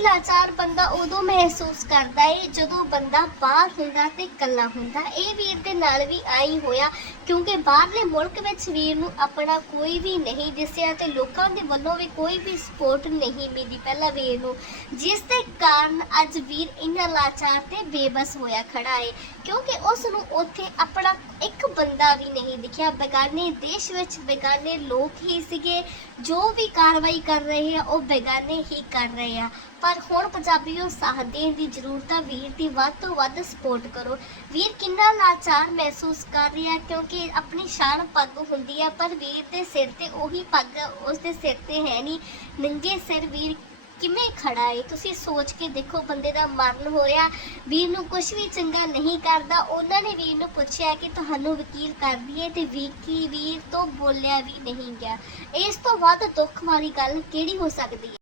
ਲਾਚਾਰ ਬੰਦਾ ਉਦੋਂ ਮਹਿਸੂਸ ਕਰਦਾ ਏ ਜਦੋਂ ਬੰਦਾ ਬਾਹਰ ਹੁੰਦਾ ਤੇ ਇਕੱਲਾ ਹੁੰਦਾ। ਇਹ ਵੀਰ ਦੇ ਨਾਲ ਵੀ ਆਈ ਹੋਇਆ ਕਿਉਂਕਿ ਬਾਹਰਲੇ ਮੁਲਕ ਵਿੱਚ ਵੀਰ ਨੂੰ ਆਪਣਾ ਕੋਈ ਵੀ ਨਹੀਂ ਦਿਸਿਆ ਤੇ ਲੋਕਾਂ ਦੇ ਵੱਲੋਂ ਵੀ ਕੋਈ ਵੀ ਸਪੋਰਟ ਨਹੀਂ ਮਿਲੀ। ਪਹਿਲਾਂ ਵੀਰ ਨੂੰ ਜਿਸ ਦੇ ਕਾਰਨ ਅੱਜ ਵੀਰ ਇਹਨਾਂ ਲਾਚਾਰ ਤੇ ਬੇਬਸ ਹੋਇਆ ਖੜਾ ਏ, ਕਿਉਂਕਿ ਉਸ ਨੂੰ ਉੱਥੇ ਆਪਣਾ ਇੱਕ ਬੰਦਾ ਵੀ ਨਹੀਂ ਦਿਖਿਆ। ਬੇਗਾਨੇ ਦੇਸ਼ ਵਿੱਚ ਬੇਗਾਨੇ ਲੋਕ ਹੀ ਸੀਗੇ, ਜੋ ਵੀ ਕਾਰਵਾਈ ਕਰ ਰਹੇ ਆ, ਉਹ ਬੇਗਾਨੇ ਹੀ ਕਰ ਰਹੇ ਆ। ਪਰ ਹੁਣ ਪੰਜਾਬੀਓ ਸਾਥ ਦੇਣ ਦੀ ਜ਼ਰੂਰਤ ਆ, ਵੀਰ ਦੀ ਵੱਧ ਤੋਂ ਵੱਧ ਸਪੋਰਟ ਕਰੋ। ਵੀਰ ਕਿੰਨਾ ਲਾਚਾਰ ਮਹਿਸੂਸ ਕਰ ਰਿਹਾ, ਕਿਉਂਕਿ ਆਪਣੀ ਸ਼ਾਨ ਪੱਗ ਹੁੰਦੀ ਹੈ ਪਰ ਵੀਰ ਦੇ ਸਿਰ ਤੇ ਉਹੀ ਪੱਗ ਉਸ ਦੇ ਸਿਰ ਤੇ ਹੈ ਨਹੀਂ। ਨੰਗੇ ਸਿਰ ਵੀਰ ਕਿਵੇਂ ਖੜਾ ਏ? ਤੁਸੀਂ ਸੋਚ ਕੇ ਦੇਖੋ, ਬੰਦੇ ਦਾ ਮਰਨ ਹੋਇਆ, ਵੀਰ ਨੂੰ ਕੁਝ ਵੀ ਚੰਗਾ ਨਹੀਂ ਕਰਦਾ। ਉਹਨਾਂ ਨੇ ਵੀਰ ਨੂੰ ਪੁੱਛਿਆ ਕਿ ਤੁਹਾਨੂੰ ਵਕੀਲ ਕਰ ਦਈਏ ਤੇ ਵੀਕੀ ਵੀਰ ਤੋਂ ਬੋਲਿਆ ਵੀ ਨਹੀਂ ਗਿਆ। ਇਸ ਤੋਂ ਵੱਧ ਦੁੱਖ ਵਾਲੀ ਗੱਲ ਕਿਹੜੀ ਹੋ ਸਕਦੀ ਹੈ